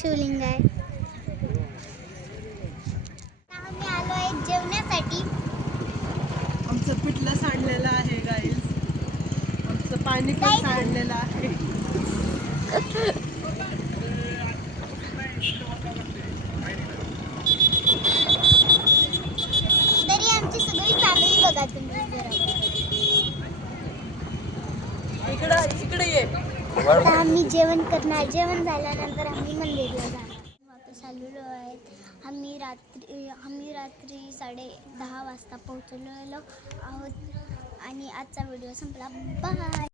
शिवलिंग आहे. आम्ही आलो आहे जेवण्यासाठी. आमचं पिठलं सांडलेलं आहे गाईस. आमचं पाणी पण सांडलेलं आहे. तरी आमची सगळी फॅमिली बघा तुम्ही जरा. इकडे ये. आता आम्ही जेवण करणार. जेवण झाल्यानंतर आम्ही मंदिरला जाणार. वापस आलेलो आहेत. आम्ही रात्री 10:30 वाजता पोहोचलेलो आहोत आणि आजचा व्हिडिओ संपला. बाय.